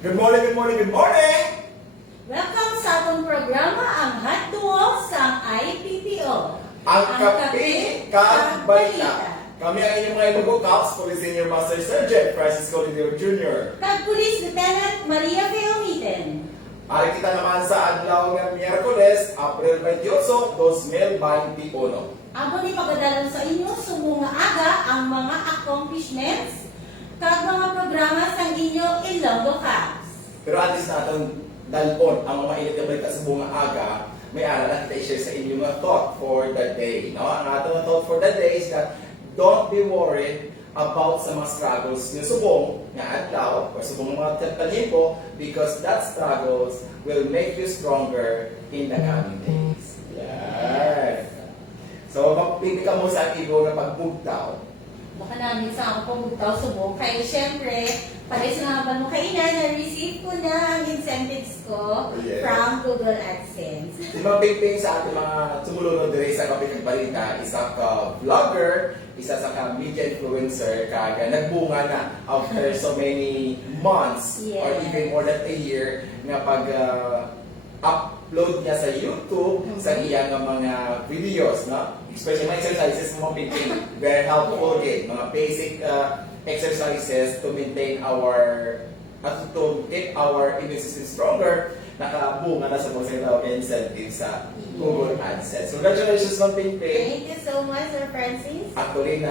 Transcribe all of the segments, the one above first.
Good morning, good morning, good morning! Welcome sa atong programa ang Hatuo sa IPPO. Ang Kape Kag Balita. Kami ang inyong mga inugo, Caps, Police Senior Master Sergeant Francisco Lidio Jr. Kag Police Lieutenant Maria Feomiten. Ari kita naman sa adlaw ng Miyerkules, April 28, 2021. Abo ni pagdadalon sa inyo sumunga aga ang mga accomplishments kag mga programa sa inyo Ilonggo Caps. Pero at least natin dalpon ang mga init na balita sa bunga aga, may aral na kita i-share sa inyo mga thought for the day. No? Ang ating thought for the day is that don't be worried about sa mga struggles nyo subong nga adlaw or subong mga talingko because that struggles will make you stronger in the coming days. Yes. So, magpili ka mo sa ibo na pagbugtaw. Baka namin sa akong pagutaw subong. Kaya syempre, pare sa mga kainan, na-receive ko na ang incentives ko Yes. from Google AdSense. Si Ma'am Pingping sa ating mga tumulunod dire sa Kape Kag Balita, isa ka vlogger, isa sa ka media influencer, kaga nagbunga na after so many months or Yes. even more than a year nga pag upload niya sa YouTube sa iya nga mga videos, no? Especially mga exercises mo Pingping, very helpful din, mga basic exercises to maintain our to keep our immune system stronger. Nakabunga na sa mga incentive sa Google AdSense. Congratulations, Ma'am Pingping. Thank you so much, Sir Francis. Actually,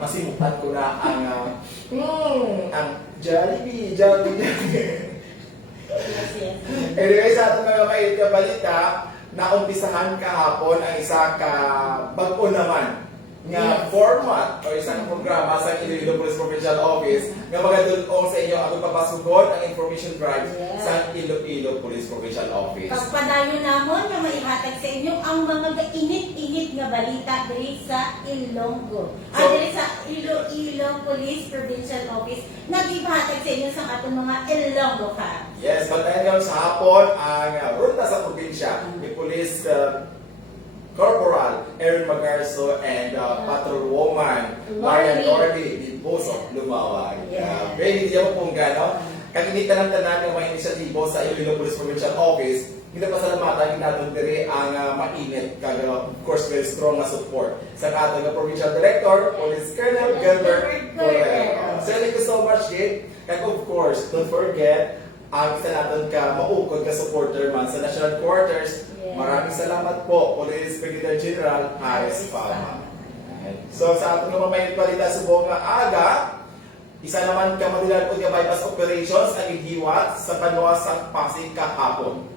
masimutan ko na ang Jollibee. Yes, yes. Anyway, sa ating mga mainit na balita, naumpisahan kahapon ang isa ka bag-o naman nga Yes. format o isang programa sa Iloilo Police Provincial Office nga magadulong sa inyo ang papasugod ang information drive Yes. sa Iloilo Police Provincial Office. Pagpadayo namon nga maihatag sa inyo ang mga init-init nga balita diri sa Ilonggo. Diri sa Iloilo Police Provincial Office nagihatag sa inyo sa atong mga Ilonggo Caps. Yes, bantayan ngayon sa hapon ang ruta sa probinsya ni Police Corporal Erin Magarso and Patrolwoman Marian Orly di Bosok Lumawag. Yeah. Very hindi mo pong gano. Kaginitan ng tanan ng mga inisyatibo sa Iloilo Police Provincial Office. Kita pasalamatan natin diri ang mainit kag of course very strong na support sa ating Provincial Director, Police Colonel Gilbert Borrero. So thank you so much, Gabe. And of course, don't forget ang isa natin ka maukod ka supporter man sa National Quarters. Yeah. Maraming salamat po, Police Brigadier General Ares Palma. So sa ating mga may balita sa buong aga, isa naman ka madilag o bypass operations ang ihiwat sa Panuasang Pasig kahapon.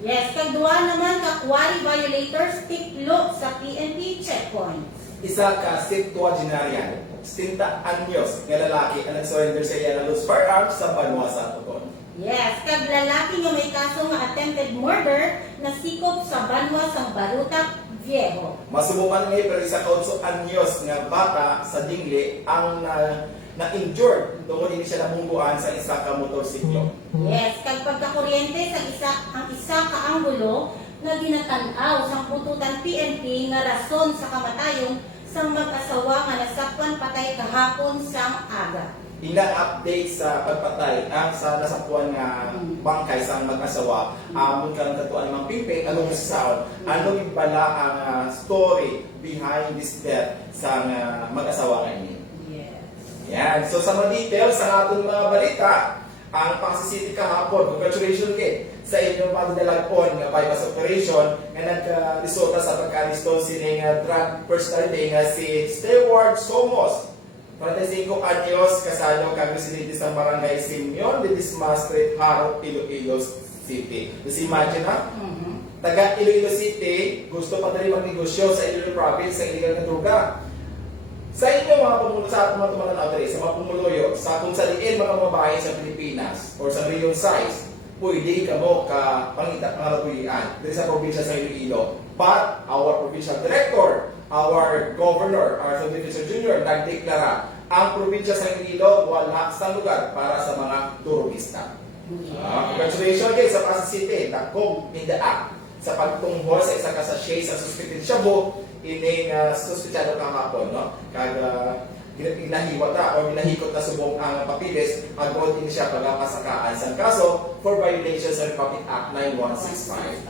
Yes, kagduwa naman ka quarry violators tiklo sa PNP checkpoints. Isa ka septuagenarian, 60 anyos nga lalaki ang nag-surrender sa iya na loose firearms sa Panuasa, Tugon. Yes, kag lalaki nga may kaso nga attempted murder na sikop sa banwa sa Barutak Viejo. Masubukan ngayon pero isa ka 8 anyos nga bata sa Dingle ang na-injured tungod hindi siya namungguan sa isa ka motorsiklo. Yes, kag pagkakuryente sa ang isa ka anggulo nga ginatanaw sa pututan PNP nga rason sa kamatayon sa mag-asawa nga nasakwan patay kahapon sa aga. Ina-update sa pagpatay ang sa nasapuan nga bangkay sa mag-asawa amon karang katuan ng Pingping anong sound ano bala ang story behind this death sa mag-asawa nga ini. Yes. Yan. So sa mga details sa atong mga balita, ang pagsisiti kahapon, congratulations kay sa inyong pagdalagpon nga bypass operation nga nagka-resulta sa pagkalisto sining drug personality nga si Stewart Somos. 45 anyos, kasalo kang residente sa Barangay Simeon de Dismas Street, Harop, Iloilo City. Just imagine ha? Taga Iloilo City, gusto pa rin magnegosyo sa Iloilo Province sa illegal na droga. Sa inyo mga pumulo sa ating mga tumalan sa mga pumuluyo, sa kung saliin mga babae sa Pilipinas or sa region size, pwede ka mo ka pangita pangalapuyan dito sa probinsya sa Iloilo. But our provincial director, our governor, our Subdivision Junior, nagdeklara ang probinsya sa Iloilo wala sa lugar para sa mga turista. Congratulations guys sa Pasig City, dakog in the act sa pagtunghol sa isa ka sa shade sa suspected shabu ining suspechado kahapon, no? Kag ginahiwat na o ginahikot na subong ang papilis agod din siya pagkapasakaan sa kaso for violation sa Republic Act 9165.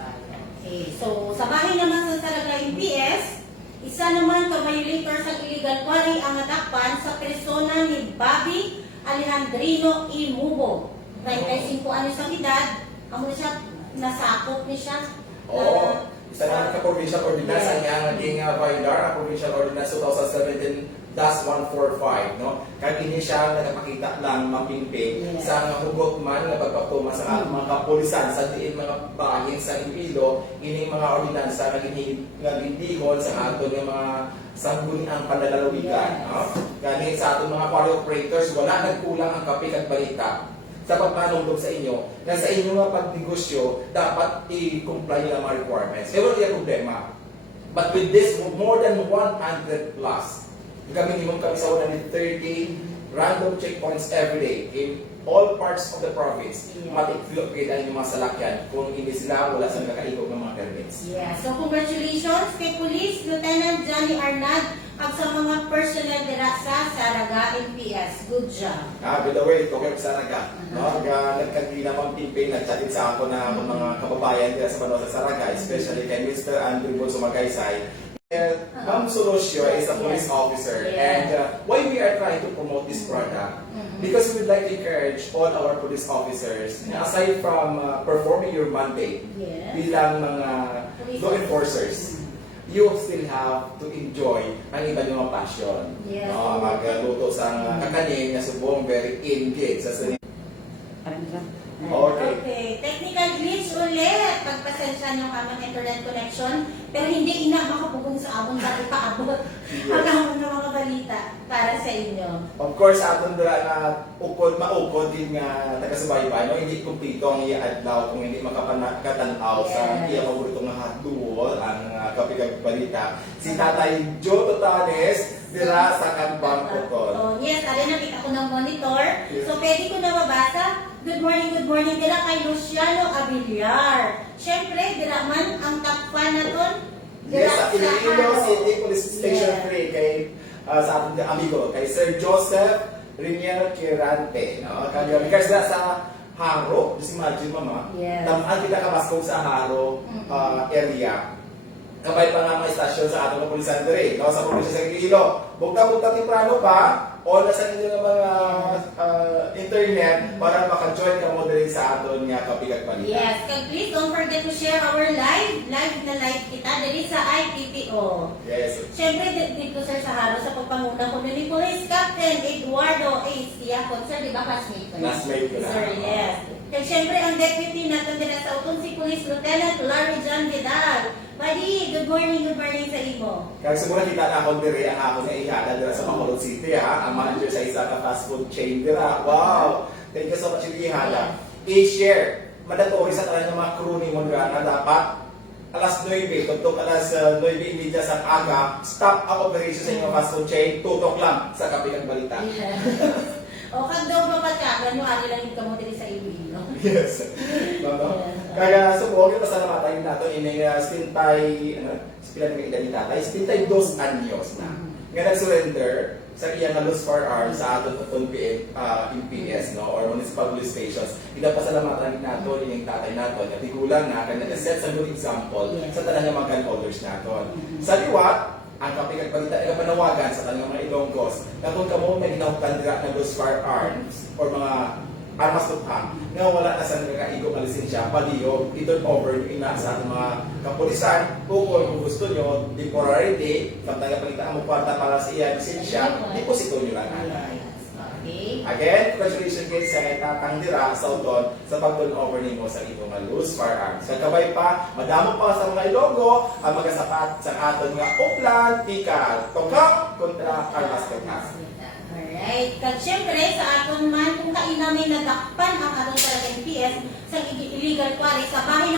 Okay, so sa bahay naman sa Saraga MPS, isa naman ka violator sa illegal quarry ang natakpan sa persona ni Bobby Alejandrino Imubo. 35 anos ang edad, amo na siya, nasakop ni siya. Oo. Isa naman ka provincial ordinance ang iyang naging violation ang provincial ordinance 2017-145, no? Kaya hindi siya nagpakita lang mapimping sa mga hugot man na pagpaptuma sa mga kapulisan sa diin mga bahin sa Iloilo, ining mga ordinansa na ginigol sa ato ng mga sangguniang panlalawigan, no? Ganit sa atong mga quarry operators, wala nagkulang ang kapit at balita sa pagpanungtog sa inyo na sa inyong mga pagnegosyo dapat i-comply ng mga requirements. Kaya wala yung problema. But with this, more than 100 plus, minimum kami sa 130 random checkpoints every day in all parts of the province. Matik-locate ang inyong mga salakyan kung hindi sila wala sa nakaikot ng mga permits. Yeah. So congratulations kay Police Lieutenant Johnny Arnad at sa mga personnel dira sa Saraga MPS. Good job. By the way, ito kayo sa Saraga. No? Nagkagina pang pimping, nagchatid sa ako na mga kababayan dira sa Banosa Saraga, especially kay Mr. Andrew Bonso Magaysay. Ma'am Solosio is a police officer, and why we are trying to promote this product? Because we would like to encourage all our police officers, aside from performing your mandate bilang mga law enforcers, you still have to enjoy ang iba yung mga passion. No, magluto sa kakanin na subong very engaged sa sanin. Okay. Technical glitch ulit. Pagpasensya nyo aming internet connection, pero hindi ina makapugong sa amon dahil paabot ang amon ng mga balita para sa inyo. Of course, atong dira na maukod din nga taga-subaybay, no? Hindi kumpleto ang i-adlaw kung hindi makatanaw sa iya paborito nga hatuol ang kapigag balita. Si Tatay Joe Totanes dira sa Kambang Coton. Oh, yes, alin nakita ko ng monitor. So, pwede ko na mabasa. Good morning dira kay Luciano Abiliar. Siyempre, dira man ang top fan naton. Yes, sa Iloilo City Police Station 3 kay sa ating amigo, kay Sir Joseph Rinier Quirante. No? Kaya because sa Haro, just imagine mama, tamaan kita kabaskog sa Haro area. Kabay pa nga mga istasyon sa atong kapulisan dire, no? Sa probinsya sa Iloilo. Bugta-bugta temprano pa, o nasa inyo ng mga internet para maka-join ka mo din sa aton nga kapigag balita. Yes, and please don't forget to share our live na live kita dali sa IPPO. Yes. Siyempre, dito sir sa Haro, sa pagpanguna ko ni Police Captain Eduardo A. Siakot. Sir, di ba classmate ko? Classmate ko na. Sir, yes. Kaya siyempre, ang deputy natin din sa utong si Police Lieutenant Larry John Vidal. Buddy, good morning sa imo. Kaya siguro kita na ako dire ang ako nga ihada dira sa Bacolod City ha, ang manager sa isa ka fast food chain dira. Wow! Thank you so much ihada. I-share mandatory sa tanan ng mga crew ni mo dira na dapat alas 9, tutok alas 9:30 sa aga, stop ang operation sa inyong fast food chain, tutok lang sa kapilang balita. O kag daw ba ka, January lang yung kamote sa Iloilo. Yes. Kaya subukan yung pasalamatan nato ini stintay spilan ng edad ni tatay, stintay 2 anyos na. Nga nag-surrender sa iya nga loose firearm sa aton upon MPS no or municipal police stations. Ida pasalamatan nato ining tatay nato nga tigulang na kanya set sa good example sa tanan nga mga gun holders naton. Sa liwat ang kapigag balita ay panawagan sa tanang mga Ilonggos na kung kamo may ginahutan dira ng those firearms or mga armas tukhang nga wala na sa nagkaigo ang lisensya, paliyo, i-turn over yung ina sa mga kapulisan o kung gusto nyo, temporarily, kapag palitaan mo kwarta para sa iya lisensya, deposito nyo lang. Okay. Again, congratulations guys sa itatang dira sa udon sa pag-turn over nimo sa itong loose firearms. Kagabay pa, madamo pa sa mga Ilonggo ang magasapat sa aton nga uplan, tikal, tokak kontra armas tukhang. Alright. Kag syempre sa aton man kung kaila may nadakpan ang aton talaga MPS sa illegal quarry sa bahay